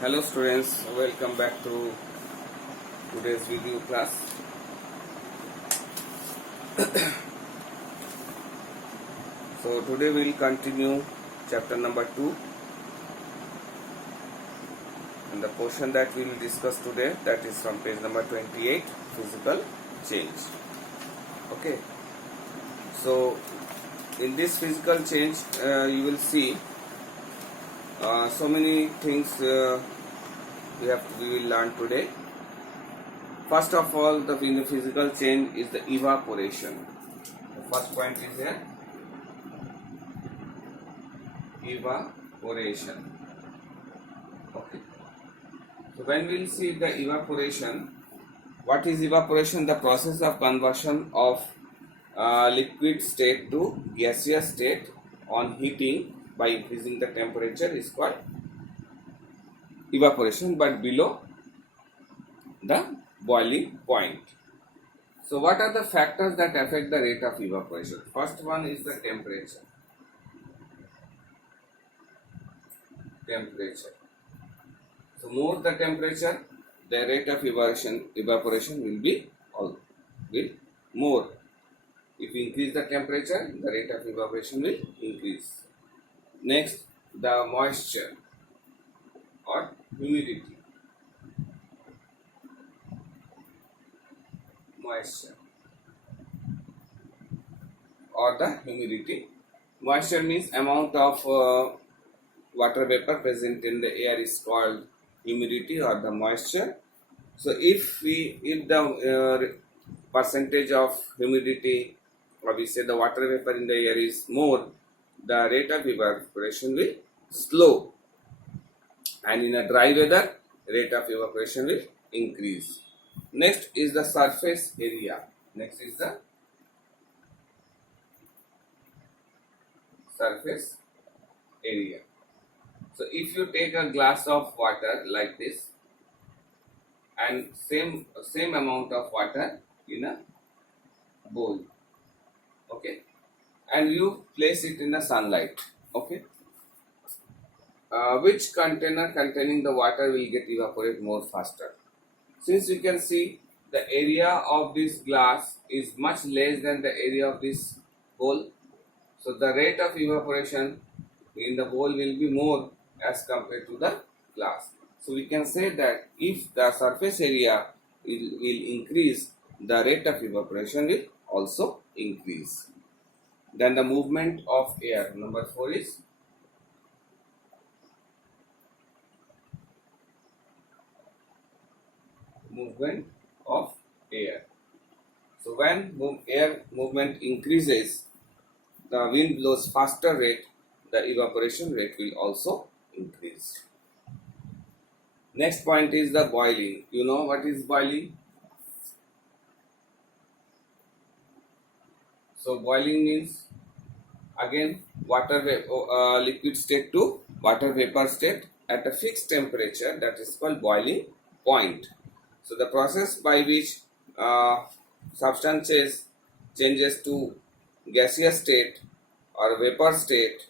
Hello students, welcome back to today's video class. So today we will continue chapter number 2, and the portion that we will discuss today, that is from page number 28, physical change. Okay, so in this physical change you will see so many things we will learn today. First of all, in the physical change is the evaporation. The first point is here, evaporation. Okay. So when we will see the evaporation, what is evaporation? The process of conversion of liquid state to gaseous state on heating by increasing the temperature is called evaporation, but below the boiling point. So what are the factors that affect the rate of evaporation? First one is the temperature. So more the temperature, the rate of evaporation will be more. If we increase the temperature, the rate of evaporation will increase. Next, the moisture or humidity. Moisture or the humidity. Moisture means amount of water vapor present in the air is called humidity or the moisture. So if the percentage of humidity, or we say the water vapor in the air is more, the rate of evaporation will slow, and in a dry weather rate of evaporation will increase. Next is the surface area. Next is the surface area. So if you take a glass of water like this, and same amount of water in a bowl, okay, and you place it in the sunlight, okay, which container containing the water will get evaporate more faster? Since you can see the area of this glass is much less than the area of this bowl, so the rate of evaporation in the bowl will be more as compared to the glass. So we can say that if the surface area will increase, the rate of evaporation will also increase. Then the movement of air. Number 4 is movement of air. So when air movement increases, the wind blows faster rate, the evaporation rate will also increase. Next point is the boiling. You know what is boiling? So boiling means again liquid state to water vapor state at a fixed temperature, that is called boiling point. So the process by which substances changes to gaseous state or vapor state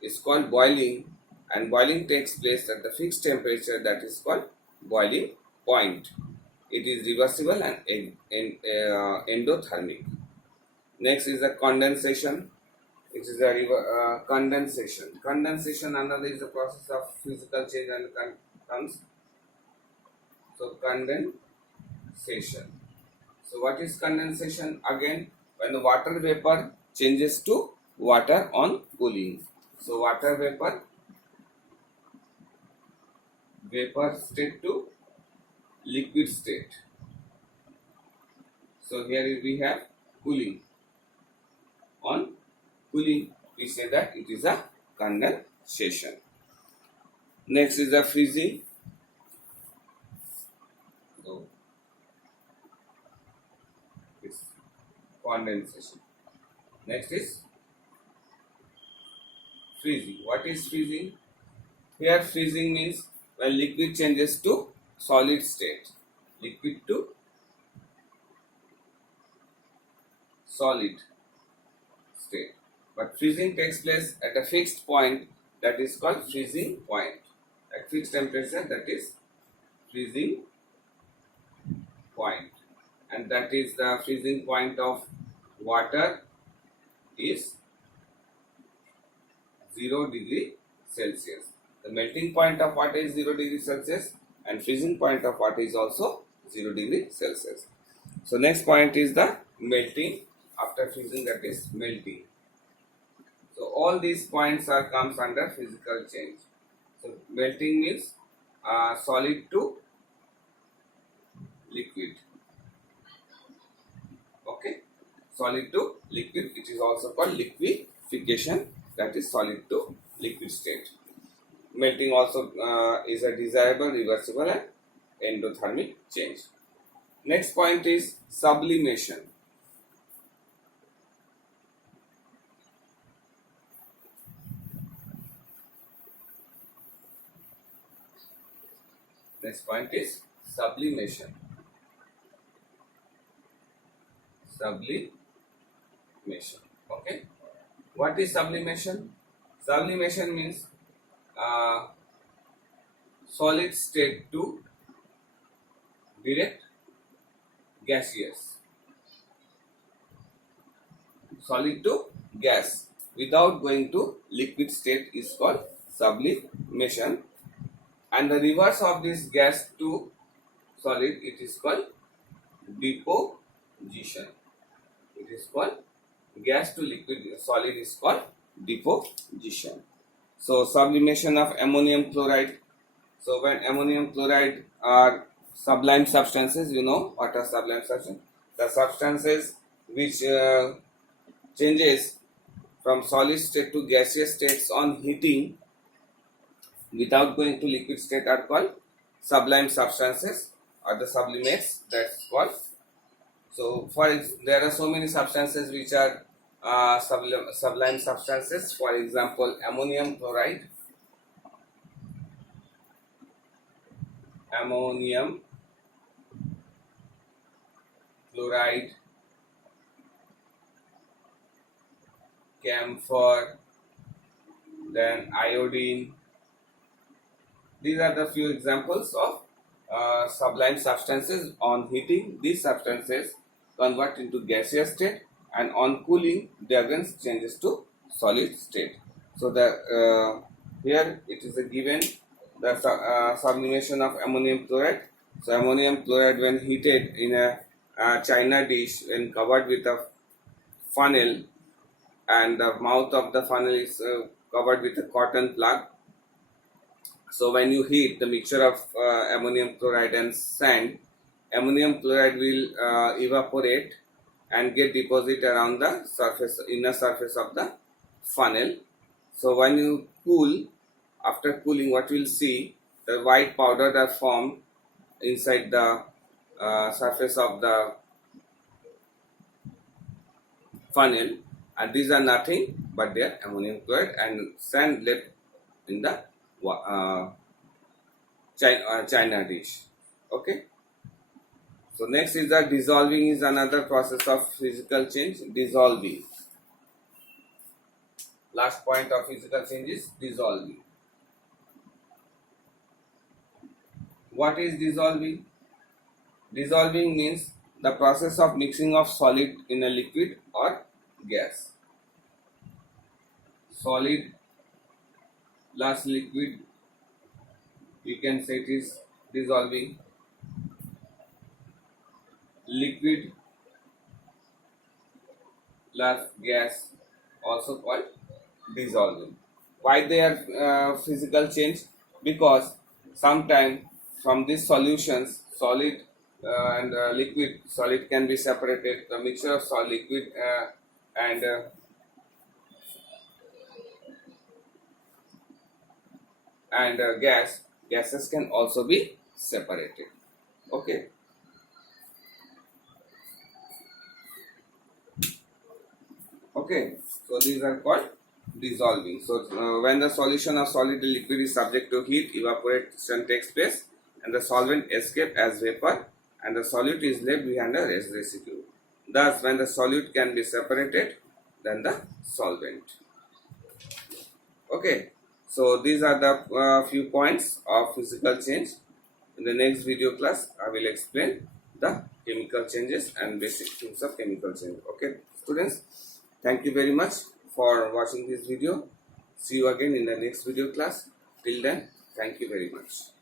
is called boiling, and boiling takes place at the fixed temperature, that is called boiling point. It is reversible and endothermic. Next is the condensation. It is a condensation. Condensation another is the process of physical change and comes. So condensation. So what is condensation? Again, when the water vapor changes to water on cooling. So water vapor state to liquid state. So here we have cooling. On cooling, we say that it is a condensation. Next is the freezing. So it's condensation. Next is freezing. What is freezing? Here freezing means when liquid changes to solid state. Liquid to solid state. But freezing takes place at a fixed point, that is called freezing point. at fixed temperature, that is freezing point, and that is the freezing point of water is 0 degree Celsius. The melting point of water is 0 degree Celsius and freezing point of water is also 0 degree Celsius. So next point is the melting after freezing, that is melting. So all these points are comes under physical change. So melting means solid to liquid. Okay, solid to liquid. It is also called liquefaction. That is solid to liquid state. Melting also is a desirable, reversible, and endothermic change. Next point is sublimation. Next point is sublimation. Sublimation. Okay. What is sublimation? Sublimation means solid state to direct gaseous. Solid to gas without going to liquid state is called sublimation, and the reverse of this gas to solid, it is called deposition. It is called gas to liquid solid is called deposition. So sublimation of ammonium chloride. So when ammonium chloride are sublime substances, you know what are sublime substances? The substances which changes from solid state to gaseous states on heating without going to liquid state are called sublime substances or the sublimates. That's called. So there are so many substances which are sublime substances. For example, ammonium chloride, camphor, then iodine. These are the few examples of sublime substances. On heating, these substances convert into gaseous state, and on cooling, they again changes to solid state. So the here it is a given the sublimation of ammonium chloride. So ammonium chloride, when heated in a china dish and covered with a funnel, and the mouth of the funnel is covered with a cotton plug. So when you heat the mixture of ammonium chloride and sand, ammonium chloride will evaporate and get deposit around the inner surface of the funnel. So when you cool, after cooling, what we will see, the white powder that formed inside the surface of the funnel, and these are nothing but their ammonium chloride and sand left in the china dish. Okay. So next is the dissolving, is another process of physical change. Dissolving. Last point of physical change is dissolving. What is dissolving? Dissolving means the process of mixing of solid in a liquid or gas. Solid plus liquid, we can say it is dissolving. Liquid plus gas, also called dissolving. Why they are physical change? Because sometimes from these solutions, solid and liquid, solid can be separated. The mixture of solid, liquid and gases can also be separated. Okay. Okay, so these are called dissolving. So when the solution of solid and liquid is subject to heat, evaporation takes place and the solvent escape as vapor, and the solute is left behind a residue. Thus, when the solute can be separated, then the solvent. Okay, So these are the few points of physical change. In the next video class, I will explain the chemical changes and basic things of chemical change. Okay, students, thank you very much for watching this video. See you again in the next video class. Till then, thank you very much.